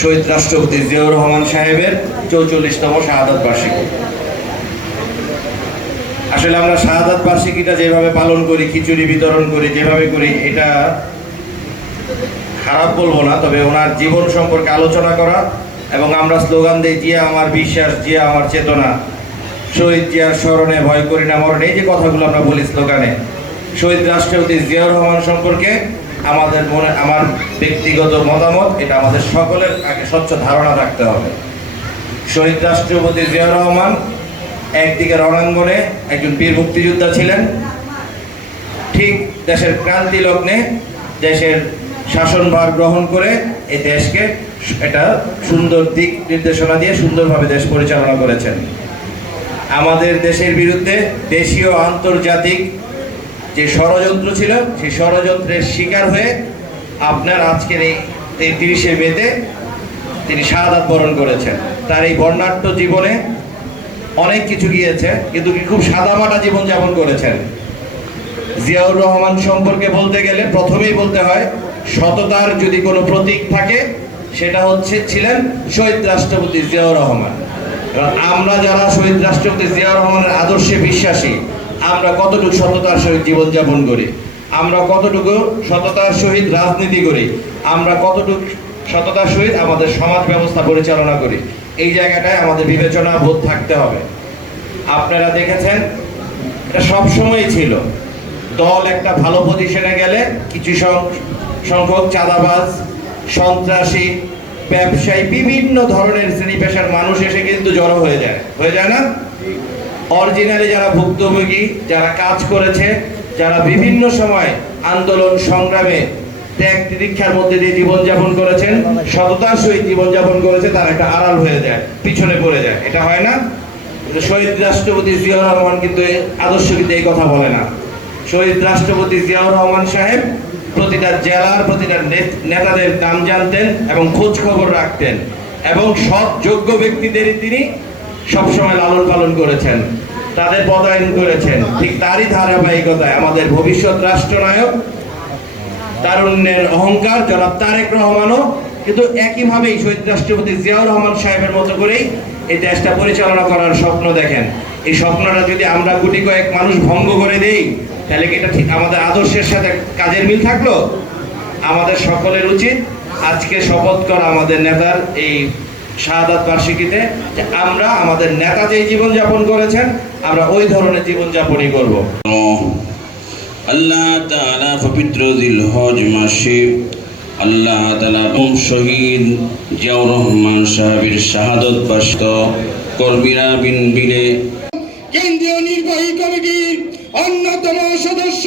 শহীদ রাষ্ট্রপতি জিয়াউর রহমান সাহেবের ৪৪তম শাহাদাত বার্ষিকী। আসলে আমরা শাহাদাত বার্ষিকীটা যেভাবে পালন করি, খিচুড়ি বিতরণ করি, যেভাবে করি, এটা খারাপ বলবো না, তবে ওনার জীবন সম্পর্কে আলোচনা করা এবং আমরা স্লোগান দিই জিয়া আমার বিশ্বাস, জিয়া আমার চেতনা, শহীদ জিয়ার স্মরণে ভয় করি না মরণে, এই যে কথাগুলো আমরা বলি স্লোগানে, শহীদ রাষ্ট্রপতি জিয়াউর রহমান সম্পর্কে আমাদের মনে, আমার ব্যক্তিগত মতামত, এটা আমাদের সকলের আগে স্বচ্ছ ধারণা রাখতে হবে। শহীদ রাষ্ট্রপতি জিয়াউর রহমান একদিকে রণাঙ্গনে একজন বীর মুক্তিযোদ্ধা ছিলেন, ঠিক দেশের ক্রান্তি লগ্নে দেশের শাসনভার গ্রহণ করে এই দেশকে একটা সুন্দর দিক নির্দেশনা দিয়ে সুন্দরভাবে দেশ পরিচালনা করেছেন। আমাদের দেশের বিরুদ্ধে দেশীয় আন্তর্জাতিক যে ষড়যন্ত্র ছিল, সেই ষড়যন্ত্রের শিকার হয়ে আপনার আজকের এই ৩০শে মেতে তিনি শাহাদাত বরণ করেছেন। তার এই বর্ণাঢ্য জীবনে অনেক কিছু গিয়েছে, কিন্তু খুব সাদামাটা জীবনযাপন করেছেন। জিয়াউর রহমান সম্পর্কে বলতে গেলে প্রথমেই বলতে হয়, সততার যদি কোনো প্রতীক থাকে সেটা ছিলেন শহীদ রাষ্ট্রপতি জিয়াউর রহমান। আমরা যারা শহীদ রাষ্ট্রপতি জিয়াউর রহমানের আদর্শে বিশ্বাসী, আমরা কতটুকু সততার সহিত জীবনযাপন করি, আমরা কতটুকু সততার সহিত রাজনীতি করি, আমরা কতটুকু সততার সহিত আমাদের সমাজ ব্যবস্থা পরিচালনা করি, এই জায়গাটায় আমাদের বিবেচনা বোধ থাকতে হবে। আপনারা দেখেছেন এটা সবসময়ই ছিল, দল একটা ভালো পজিশনে গেলে কিছু সংখ্যক চাঁদাবাজ, সন্ত্রাসী, ব্যবসায়ী, বিভিন্ন ধরনের শ্রেণী পেশার মানুষ এসে কিন্তু জড়ো হয়ে যায় না? অরিজিনালি যারা ভুক্তভোগী, যারা কাজ করেছে, যারা বিভিন্ন সময় আন্দোলন সংগ্রামে ত্যাগ তিতিক্ষার মধ্যে দিয়ে জীবনযাপন করেছেন, সততার সহিত জীবনযাপন করেছে, তারা একটা আড়াল হয়ে যায়, পিছনে পড়ে যায়। এটা হয় না? কিন্তু শহীদ রাষ্ট্রপতি জিয়াউর রহমান কিন্তু আদর্শ কিন্তু এই কথা বলে না। শহীদ রাষ্ট্রপতি জিয়াউর রহমান সাহেব প্রতিটা জেলার প্রতিটা নেতাদের নাম জানতেন এবং খোঁজ খবর রাখতেন, এবং সৎ যোগ্য ব্যক্তিদেরই তিনি সবসময় লালন পালন করেছেন, তাদের পদায়ন করেছেন। ঠিক তারই ধারাবাহিকতায় আমাদের ভবিষ্যৎ রাষ্ট্রনায়ক, তারুণ্যের অহংকার জনাব তারেক রহমানও কিন্তু একইভাবেই শহীদ রাষ্ট্রপতি জিয়াউর রহমান সাহেবের মতো করেই এই দেশটা পরিচালনা করার স্বপ্ন দেখেন। এই স্বপ্নটা যদি আমরা গুটি কয়েক মানুষ ভঙ্গ করে দেই, তাহলে কি এটা ঠিক আমাদের আদর্শের সাথে কাজের মিল থাকলো? আমাদের সকলের উচিত আজকে শপথ করা আমাদের নেতার এই শাহাদাত বার্ষিকীতে, যে আমরা আমাদের নেতা যেই জীবনযাপন করেছেন আমরা ওই ধরনের জীবনযাপনই করব। আল্লাহ তাআলা পবিত্র জিলহজ মাসে আল্লাহ তাআলা শহীদ জিয়াউর রহমান সাহেবের শাহাদাত বার্ষিকী কর্মীরা বিলে কেন্দ্রীয় নির্বাহী কমিটির অন্যতম সদস্য